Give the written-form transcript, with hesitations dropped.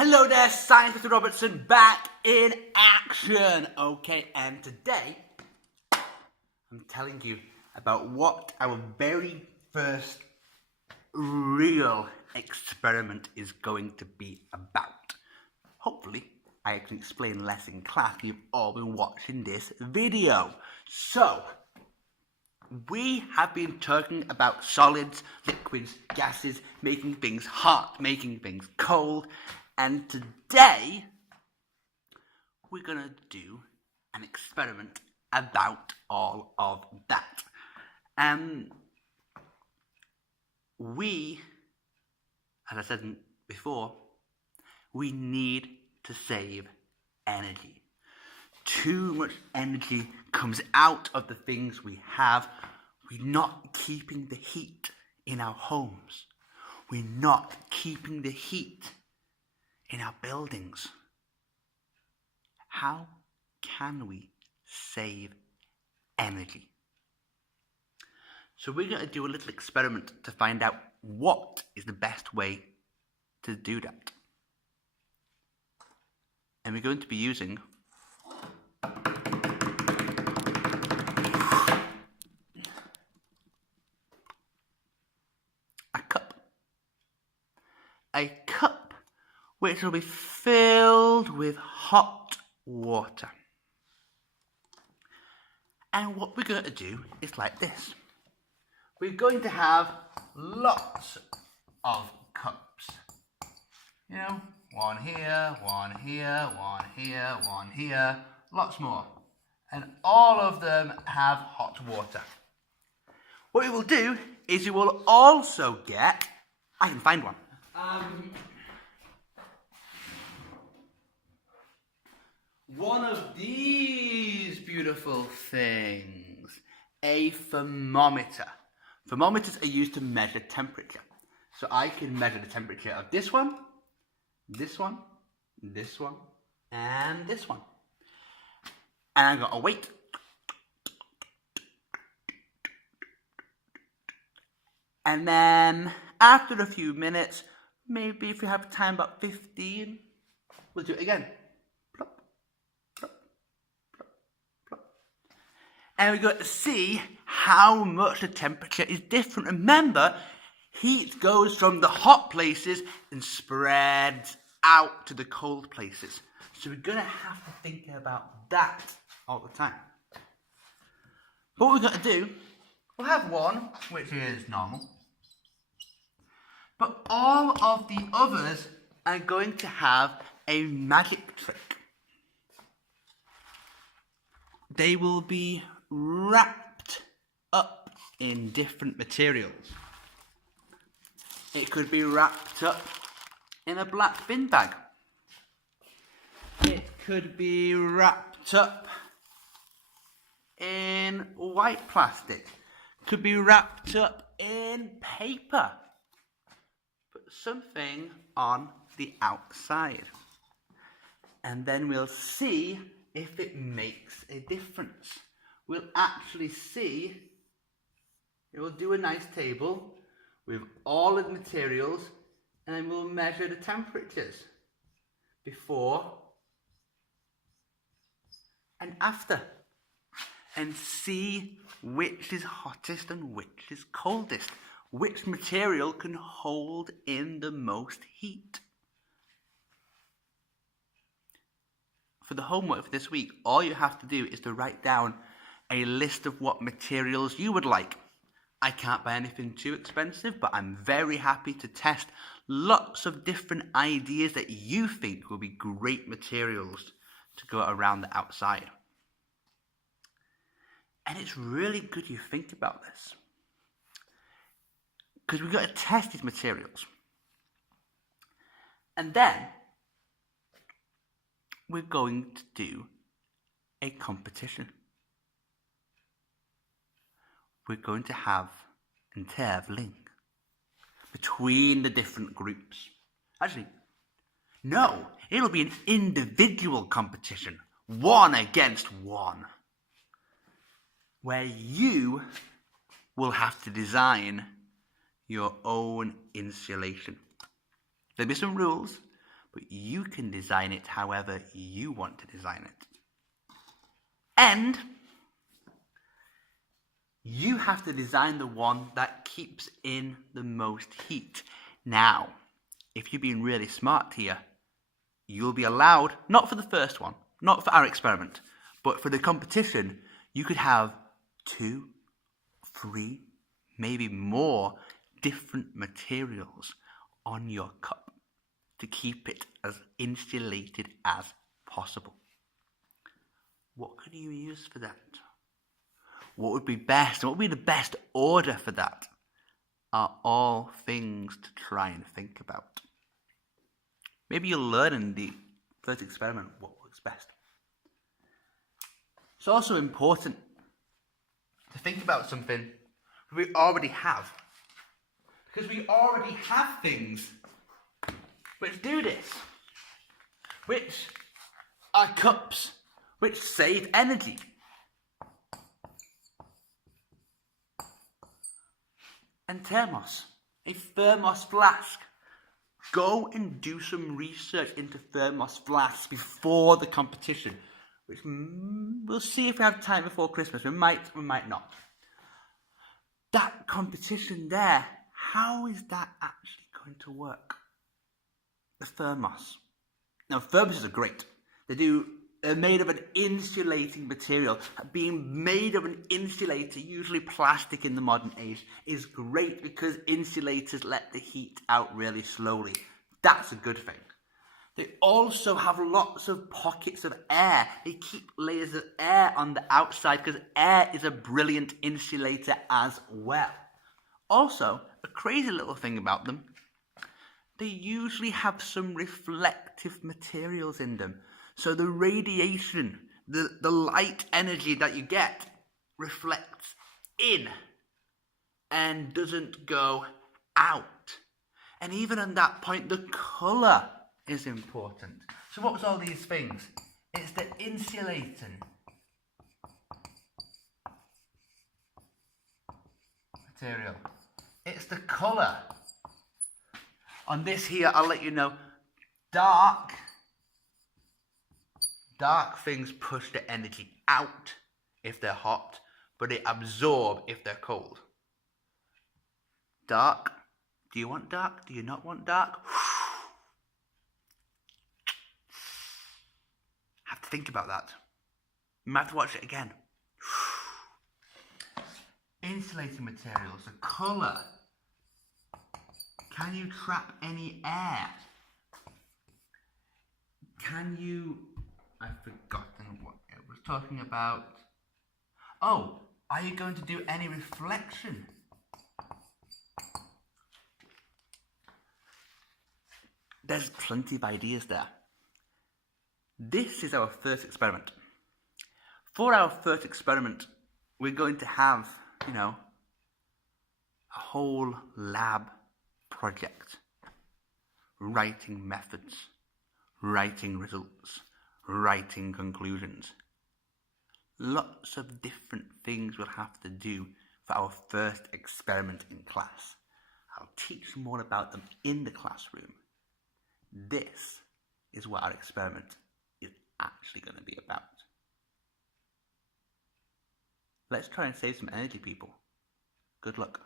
Hello there, Science Mr. Robertson, back in action. Okay, and today I'm telling you about what our very first real experiment is going to be about. Hopefully, I can explain less in class. You've all been watching this video. So, we have been talking about solids, liquids, gases, making things hot, making things cold, and today we're going to do an experiment about all of that. We, as I said before, we need to save energy. Too much energy comes out of the things we have. We're not keeping the heat in our homes. We're not keeping the heat in our buildings. How can we save energy? So we're going to do a little experiment to find out what is the best way to do that. And we're going to be using a cup which will be filled with hot water. And what we're going to do is like this. We're going to have lots of cups. You know, one here, one here, one here, one here, lots more. And all of them have hot water. What we will do is you will also get, I can find one. One of these beautiful things, a thermometer. Thermometers are used to measure temperature. So I can measure the temperature of this one, this one, this one, and this one. And I'm going to wait. And then after a few minutes, maybe if you have time, about 15, we'll do it again. Plop, plop, plop, plop. And we're going to see how much the temperature is different. Remember, heat goes from the hot places and spreads out to the cold places. So we're going to have to think about that all the time. What we're going to do, we'll have one, which is normal. But all of the others are going to have a magic trick. They will be wrapped up in different materials. It could be wrapped up in a black bin bag. It could be wrapped up in white plastic. It could be wrapped up in paper. Put something on the outside. And then we'll see if it makes a difference. We'll actually see, it will do a nice table with all of the materials, and then we'll measure the temperatures before and after, and see which is hottest and which is coldest, which material can hold in the most heat. For the homework for this week, all you have to do is to write down a list of what materials you would like. I can't buy anything too expensive, but I'm very happy to test lots of different ideas that you think will be great materials to go around the outside. And it's really good you think about this, because we've got to test these materials. And then we're going to do a competition. We're going to have an tävling between the different groups. Actually, no, it'll be an individual competition, one against one, where you will have to design your own insulation. There'll be some rules, but you can design it however you want to design it. And you have to design the one that keeps in the most heat. Now, if you're being really smart here, you'll be allowed, not for the first one, not for our experiment, but for the competition, you could have 2, 3, maybe more different materials on your cup to keep it as insulated as possible. What could you use for that? What would be best? What would be the best order for that? Are all things to try and think about. Maybe you'll learn in the first experiment what works best. It's also important to think about something we already have. Because we already have things which do this. Which are cups which save energy. And thermos, a thermos flask. Go and do some research into thermos flasks before the competition, which we'll see if we have time before Christmas. We might not. That competition there, how is that actually going to work? The thermos. Now, thermoses are great. They're made of an insulating material. Being made of an insulator, usually plastic in the modern age, is great because insulators let the heat out really slowly. That's a good thing. They also have lots of pockets of air. They keep layers of air on the outside because air is a brilliant insulator as well. Also, a crazy little thing about them, they usually have some reflective materials in them. So the radiation, the light energy that you get reflects in and doesn't go out. And even at that point, the colour is important. So what was all these things? It's the insulating material. It's the colour. On this here, I'll let you know, dark things push the energy out if they're hot, but they absorb if they're cold. Dark. Do you want dark? Do you not want dark? Have to think about that. You might have to watch it again. Insulating materials, the colour. Can you trap any air? Can you... I've forgotten what it was talking about. Oh, are you going to do any reflection? There's plenty of ideas there. This is our first experiment. For our first experiment, we're going to have, a whole lab project. Writing methods, writing results, writing conclusions. Lots of different things we'll have to do for our first experiment in class. I'll teach more about them in the classroom. This is what our experiment is actually going to be about. Let's try and save some energy, people. Good luck.